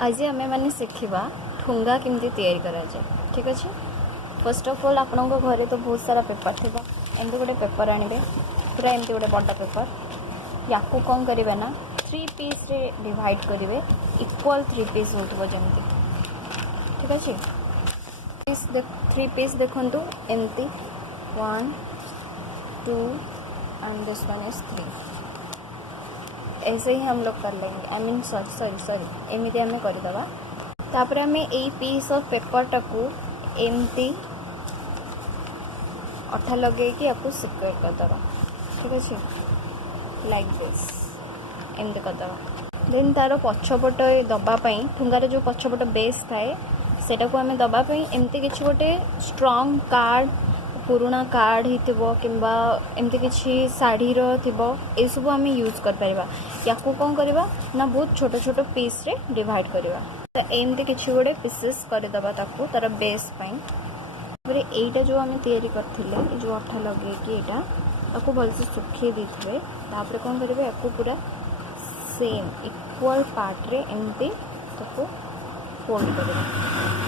आज आम मैंने शिखा ठुंगा केमती तैयारी करा जाए। ठीक अच्छे। फर्स्ट ऑफ ऑल आपण घरे तो बहुत सारा पेपर थी एमती गोटे पेपर आने पूरा एमती गोटे बड़ा पेपर या कौन करेंगे ना 3 पीस रे डिवाइड करेंगे इक्वल 3 पीस हो जमती। ठीक अच्छे। 3 पीस देखु एमती 1 2 एंड दिस वन इज 3। ऐसे ही हम लोग कर लेंगे। आई मीन सॉरी एमती आम करदे। तापर आम यही पीस ऑफ पेपर टाकू एमती अठा लगे कि आपको सिक्योर करदे। ठीक अच्छे। लाइक दिस एमती करदे। देन तार पछपट दबापाई ठुंगार जो पछपट बेस थाए सेटा को आम दबापाई एमती किसी गोटे स्ट्रॉन्ग कार्ड पुराना कार्ड हो किंबा एमती किसी शाढ़ी ये सब आम यूज कर पारिबा। या कौन करवा ना बहुत छोट छोट पीस रे डिवाइड करवा। तो एमती किसी गोटे पीसेस करदे ताकू तार बेस पाई। एटा जो आम तैयारी करथिले जो अठा लगे कि एटा ताकू भलसे सुखी देथिबे। तापर कौन करेंगे याकू पूरा सेम इक्वल पार्ट रे एमती ताकू फोल्ड करेंगे।